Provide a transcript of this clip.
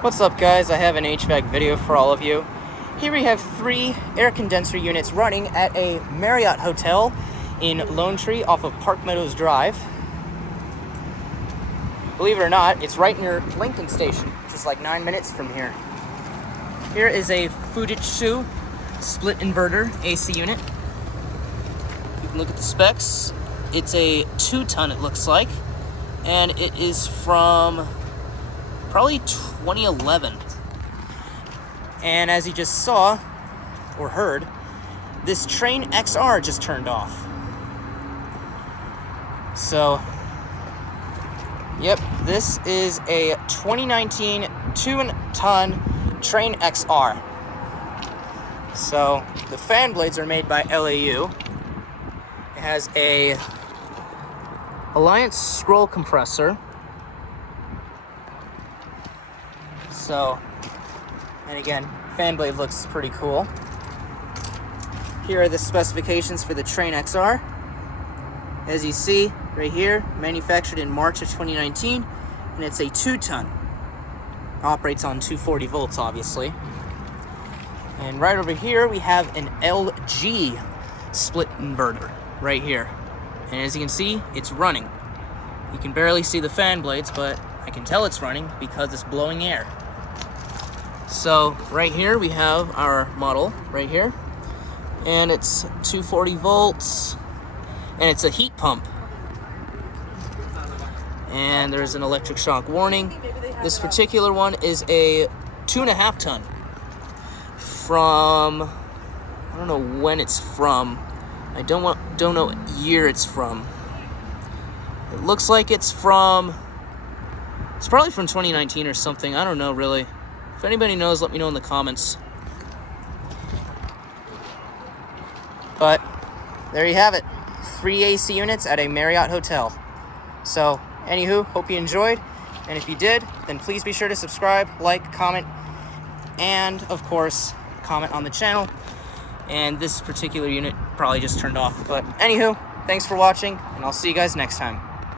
What's up, guys? I have an HVAC video for all of you. Here we have 3 air condenser units running at a Marriott hotel in Lone Tree off of Park Meadows Drive. Believe it or not, it's right near Lincoln Station, which is like 9 minutes from here. Here is a Fujitsu split inverter AC unit. You can look at the specs. It's a 2-ton, it looks like, and it is from probably 2011. And as you just saw or heard, this Trane XR just turned off. So, yep, this is a 2019 2-ton Trane XR. So the fan blades are made by LAU. It has a Alliance scroll compressor. So, and again, fan blade looks pretty cool. Here are the specifications for the Trane XR. As you see right here, manufactured in March of 2019, and it's a 2-ton. Operates on 240 volts, obviously. And right over here, we have an LG split inverter right here. And as you can see, it's running. You can barely see the fan blades, but I can tell it's running because it's blowing air. So right here we have our model right here, and it's 240 volts, and it's a heat pump. And there's an electric shock warning. This particular one is a 2.5-ton from, I don't know when it's from. I don't know what year it's from. It looks like it's probably from 2019 or something. I don't know really. If anybody knows, let me know in the comments. But there you have it. 3 AC units at a Marriott hotel. So, anywho, hope you enjoyed. And if you did, then please be sure to subscribe, like, comment, and of course, comment on the channel. And this particular unit probably just turned off. But anywho, thanks for watching, and I'll see you guys next time.